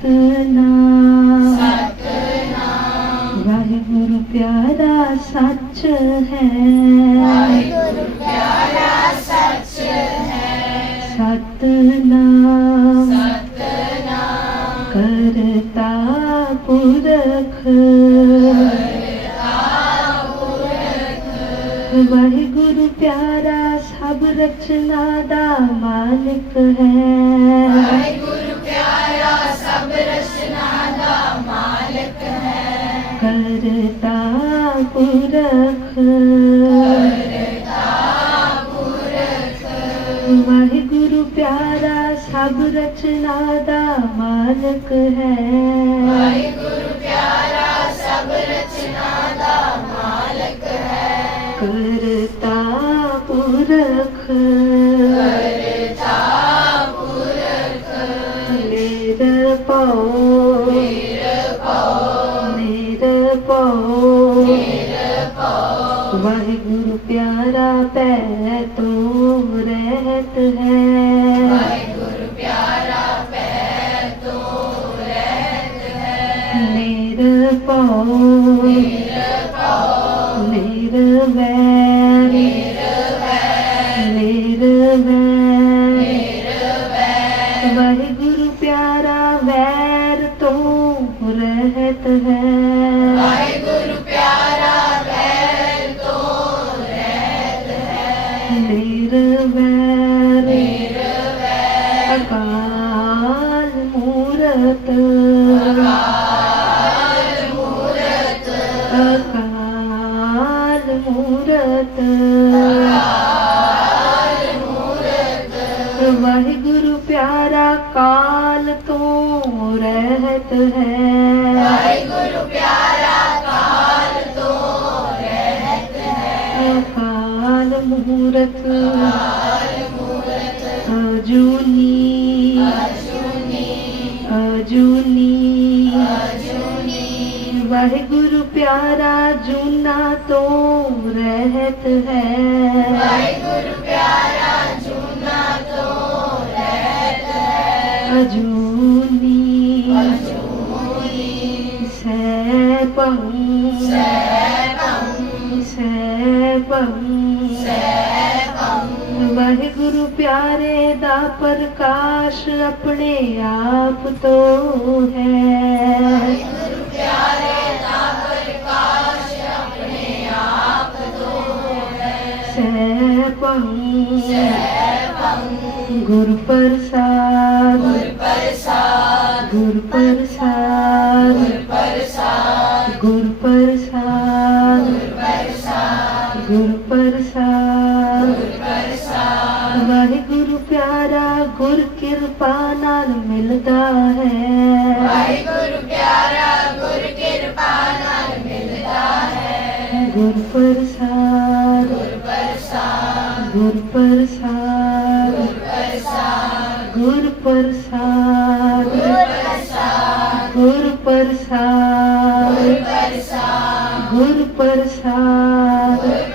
सतनाम वाहेगुरु प्यारा सच है। सतनाम करता पुरख। वाहेगुरु प्यारा सब रचना दा मालिक है। सब रचनादा मालिक है। करता पुरख। वाहिगुरु प्यारा सब रचनादा मालिक है। वाहिगुरु प्यारा सब रचनादा मालिक है। करता पुरख। है तू रहत है। गुरु प्यारा पे तू रहत है। निरपौ निरवैर निरवैर वही गुरु प्यारा वैर तो रहत है। गुरु प्यारा वैर अकाल मूरत। अकाल वाहिगुरु प्यारा काल तो रहत है। वाहिगुरु प्यारा काल तो रहत है। अकाल मूरत। ਵਾਹਿਗੁਰੂ ਪਿਆਰਾ ਜੂਨਾ ਤੋਂ ਰਹਿਤ ਹੈ। ਵਾਹਿਗੁਰੂ ਪਿਆਰਾ ਜੂਨਾ ਤੋਂ ਰਹਿਤ ਹੈ। ਅਜੂਨੀ ਅਜੂਨੀ ਸੈਭੰ ਸੈਭੰ ਸੈਭੰ ਸੈਭੰ ਵਾਹਿਗੁਰੂ ਪਿਆਰੇ ਦਾ ਪ੍ਰਕਾਸ਼ ਆਪਣੇ ਆਪ ਤੋਂ ਹੈ। शैपं गुरुप्रसाद। गुरुप्रसाद। प्यारा गुर कृपा नाल मिलता है। गुरु प्यारा कृपा नाल मिलता है। ਪ੍ਰਸਾਦ ਗੁਰ ਪ੍ਰਸਾਦ ਗੁਰ ਪ੍ਰਸਾਦ ਗੁਰ ਪ੍ਰਸਾਦ ਗੁਰ ਪ੍ਰਸਾਦ